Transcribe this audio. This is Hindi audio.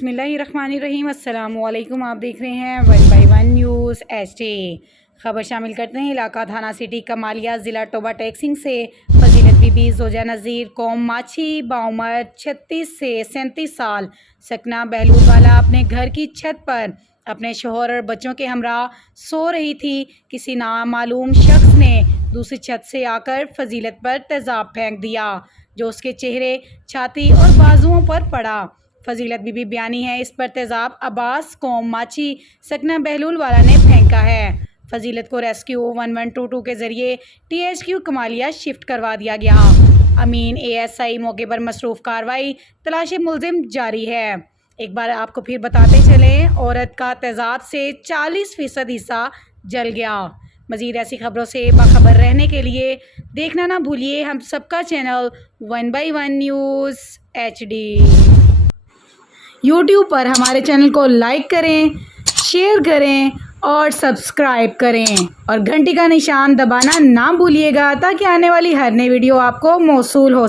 बिस्मिल्लाहिर्रहमानिर्रहीम। अस्सलामुअलैकुम। आप देख रहे हैं 1/1 न्यूज़ HD। खबर शामिल करते हैं इलाका थाना सिटी कमालिया ज़िला टोबा टैक्सिंग से फजीलत बीबी जोजा नज़ीर कौम माछी बाउमर 36 से 37 साल सकना बहलूल वाला अपने घर की छत पर अपने शोहर और बच्चों के हमरा सो रही थी। किसी नामालूम शख्स ने दूसरी छत से आकर फजीलत पर तेज़ाब फेंक दिया जो उसके चेहरे, छाती और बाजुओं पर पड़ा। फजीलत बीबी बयानी है इस पर तेज़ाब अब्बास कौम माछी सकना बहलूल वाला ने फेंका है। फजीलत को रेस्क्यू 1122 के ज़रिए THQ कमालिया शिफ्ट करवा दिया गया। अमीन ASI मौके पर मसरूफ़ कार्रवाई, तलाश मुलजिम जारी है। एक बार आपको फिर बताते चलें, औरत का तेज़ाब से 40% हिस्सा जल गया। मज़ीद ऐसी खबरों से बाखबर रहने के लिए देखना ना भूलिए हम सबका चैनल 1/1 न्यूज़ HD। यूट्यूब पर हमारे चैनल को लाइक करें, शेयर करें और सब्सक्राइब करें और घंटी का निशान दबाना ना भूलिएगा ताकि आने वाली हर नई वीडियो आपको मौसूल हो सके।